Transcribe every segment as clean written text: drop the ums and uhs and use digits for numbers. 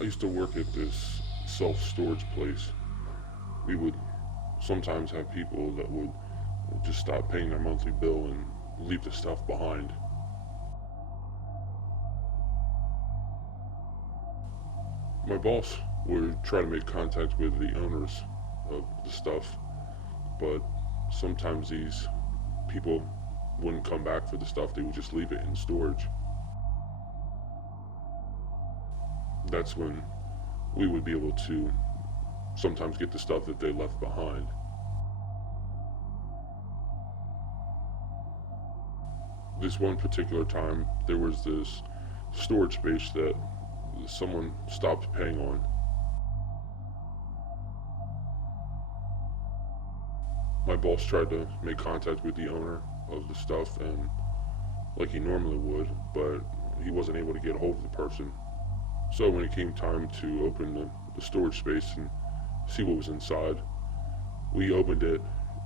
I used to work at this self-storage place. We would sometimes have people that would just stop paying their monthly bill and leave the stuff behind. My boss would try to make contact with the owners of the stuff, but sometimes these people wouldn't come back for the stuff, they would just leave it in storage. That's when we would be able to sometimes get the stuff that they left behind. This one particular time, there was this storage space that someone stopped paying on. My boss tried to make contact with the owner of the stuff, and like he normally would, but he wasn't able to get a hold of the person. So when it came time to open the storage space and see what was inside, we opened it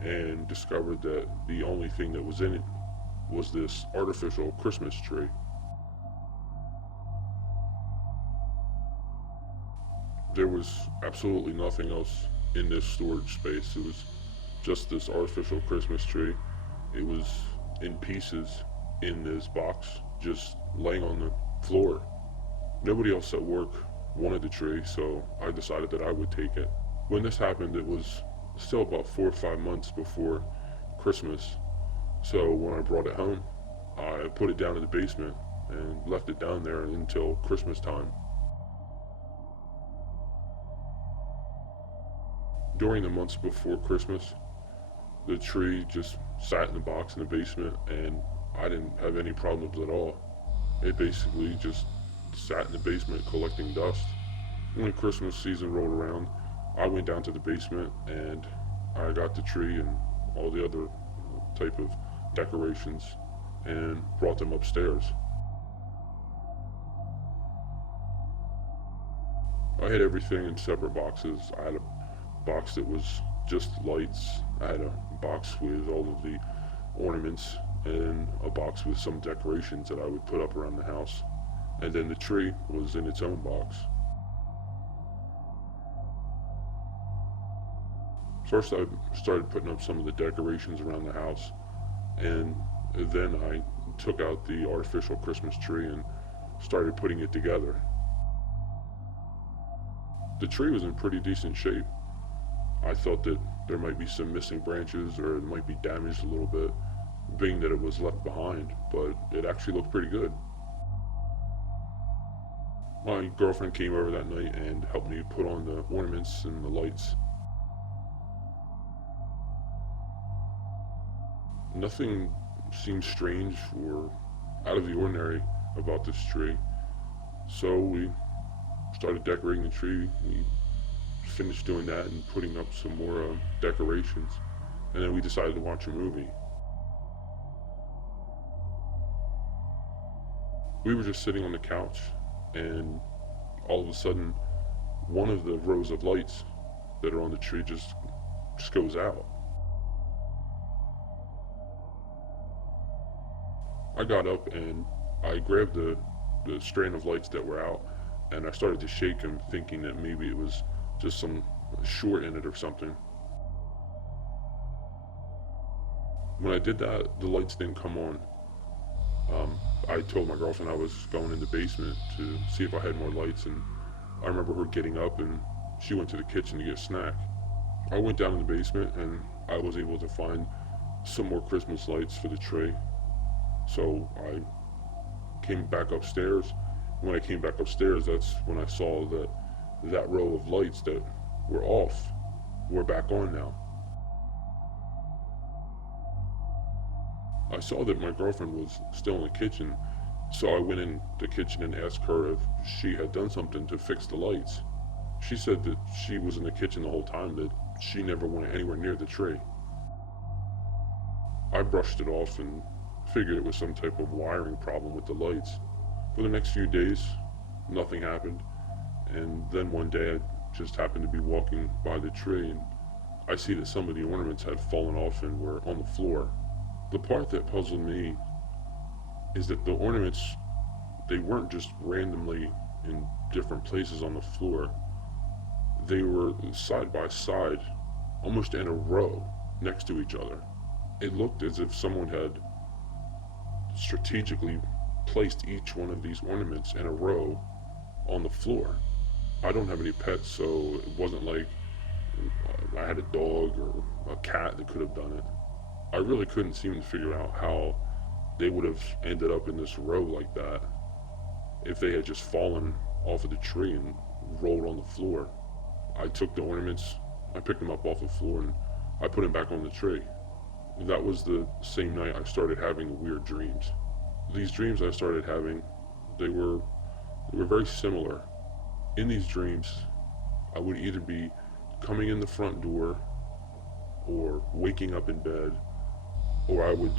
and discovered that the only thing that was in it was this artificial Christmas tree. There was absolutely nothing else in this storage space. It was just this artificial Christmas tree. It was in pieces in this box, just laying on the floor. Nobody else at work wanted the tree, so I decided that I would take it. When this happened, it was still about 4 or 5 months before Christmas. So when I brought it home, I put it down in the basement and left it down there until Christmas time. During the months before Christmas, the tree just sat in the box in the basement, and I didn't have any problems at all. It basically just sat in the basement collecting dust. When Christmas season rolled around, I went down to the basement and I got the tree and all the other type of decorations and brought them upstairs. I had everything in separate boxes. I had a box that was just lights. I had a box with all of the ornaments and a box with some decorations that I would put up around the house. And then the tree was in its own box. First I started putting up some of the decorations around the house, and then I took out the artificial Christmas tree and started putting it together. The tree was in pretty decent shape. I thought that there might be some missing branches or it might be damaged a little bit, being that it was left behind, but it actually looked pretty good. My girlfriend came over that night and helped me put on the ornaments and the lights. Nothing seemed strange or out of the ordinary about this tree, so we started decorating the tree. We finished doing that and putting up some more decorations, and then we decided to watch a movie. We were just sitting on the couch, and all of a sudden, one of the rows of lights that are on the tree just goes out. I got up and I grabbed the strand of lights that were out, and I started to shake them, thinking that maybe it was just some short in it or something. When I did that, the lights didn't come on. I told my girlfriend I was going in the basement to see if I had more lights, and I remember her getting up and she went to the kitchen to get a snack. I went down in the basement and I was able to find some more Christmas lights for the tree. So I came back upstairs. When I came back upstairs, that's when I saw that that row of lights that were off were back on now. I saw that my girlfriend was still in the kitchen, so I went in the kitchen and asked her if she had done something to fix the lights. She said that she was in the kitchen the whole time, that she never went anywhere near the tree. I brushed it off and figured it was some type of wiring problem with the lights. For the next few days, nothing happened, and then one day I just happened to be walking by the tree and I see that some of the ornaments had fallen off and were on the floor. The part that puzzled me is that the ornaments, they weren't just randomly in different places on the floor. They were side by side, almost in a row next to each other. It looked as if someone had strategically placed each one of these ornaments in a row on the floor. I don't have any pets, so it wasn't like I had a dog or a cat that could have done it. I really couldn't seem to figure out how they would have ended up in this row like that if they had just fallen off of the tree and rolled on the floor. I took the ornaments, I picked them up off the floor, and I put them back on the tree. That was the same night I started having weird dreams. These dreams I started having, they were very similar. In these dreams, I would either be coming in the front door or waking up in bed, or I would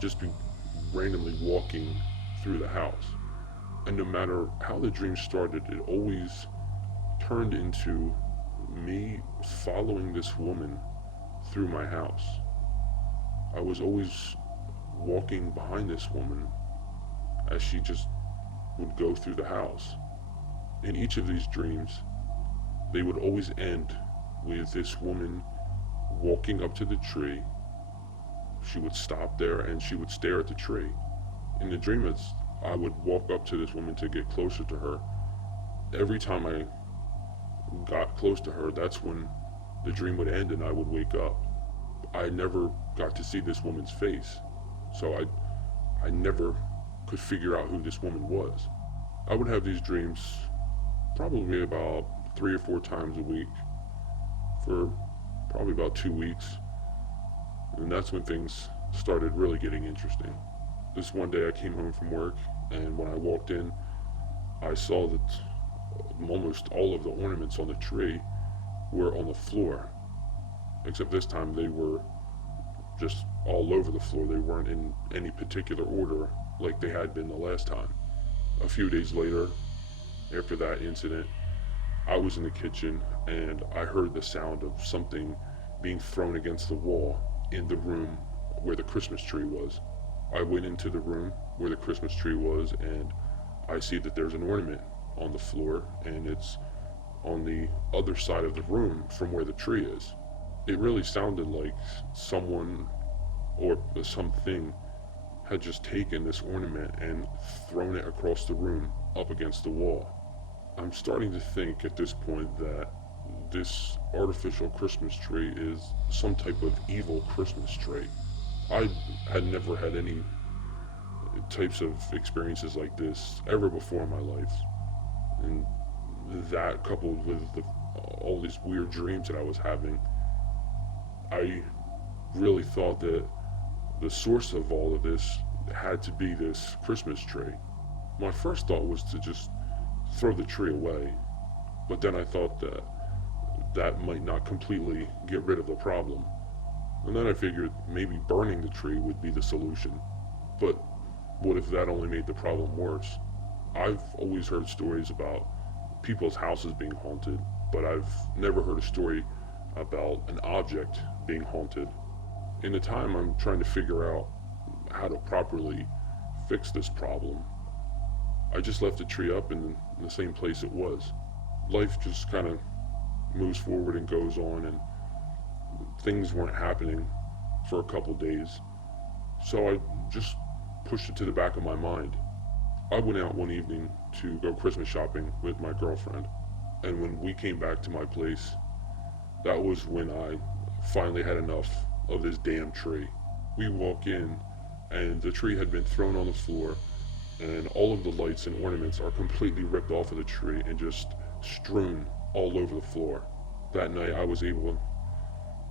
just be randomly walking through the house. And no matter how the dream started, it always turned into me following this woman through my house. I was always walking behind this woman as she just would go through the house. In each of these dreams, they would always end with this woman walking up to the tree. She would stop there and she would stare at the tree. In the dream, I would walk up to this woman to get closer to her. Every time I got close to her, that's when the dream would end and I would wake up. I never got to see this woman's face, so I never could figure out who this woman was. I would have these dreams probably about 3 or 4 times a week for probably about 2 weeks, and that's when things started really getting interesting. This one day I came home from work, and when I walked in, I saw that almost all of the ornaments on the tree were on the floor, except this time they were just all over the floor. They weren't in any particular order like they had been the last time. A few days later, after that incident, I was in the kitchen and I heard the sound of something being thrown against the wall in the room where the Christmas tree was. I went into the room where the Christmas tree was and I see that there's an ornament on the floor and it's on the other side of the room from where the tree is. It really sounded like someone or something had just taken this ornament and thrown it across the room up against the wall. I'm starting to think at this point that this artificial Christmas tree is some type of evil Christmas tree. I had never had any types of experiences like this ever before in my life. And that coupled with all these weird dreams that I was having, I really thought that the source of all of this had to be this Christmas tree. My first thought was to just throw the tree away, but then I thought that that might not completely get rid of the problem. And then I figured maybe burning the tree would be the solution. But what if that only made the problem worse? I've always heard stories about people's houses being haunted, but I've never heard a story about an object being haunted. In the time I'm trying to figure out how to properly fix this problem, I just left the tree up in the same place it was. Life just kind of moves forward and goes on, and things weren't happening for a couple days. So I just pushed it to the back of my mind. I went out one evening to go Christmas shopping with my girlfriend, and when we came back to my place, that was when I finally had enough of this damn tree. We walk in, and the tree had been thrown on the floor, and all of the lights and ornaments are completely ripped off of the tree and just strewn all over the floor. That night I was able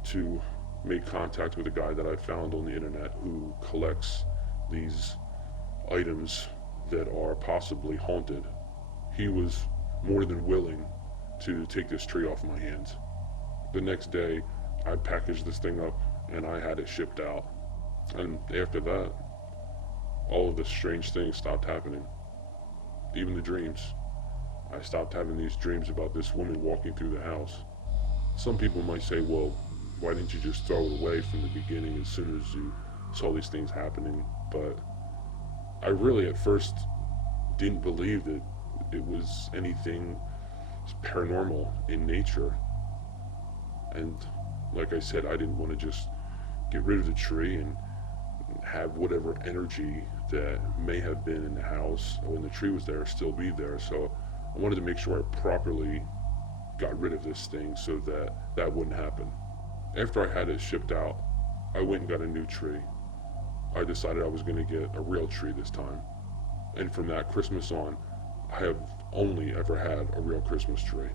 to make contact with a guy that I found on the internet who collects these items that are possibly haunted. He was more than willing to take this tree off my hands. The next day, I packaged this thing up and I had it shipped out. And after that, all of the strange things stopped happening. Even the dreams. I stopped having these dreams about this woman walking through the house. Some people might say, well, why didn't you just throw it away from the beginning as soon as you saw these things happening? But I really at first didn't believe that it was anything paranormal in nature. And like I said, I didn't want to just get rid of the tree and have whatever energy that may have been in the house when the tree was there still be there. So I wanted to make sure I properly got rid of this thing so that that wouldn't happen. After I had it shipped out, I went and got a new tree. I decided I was going to get a real tree this time. And from that Christmas on, I have only ever had a real Christmas tree.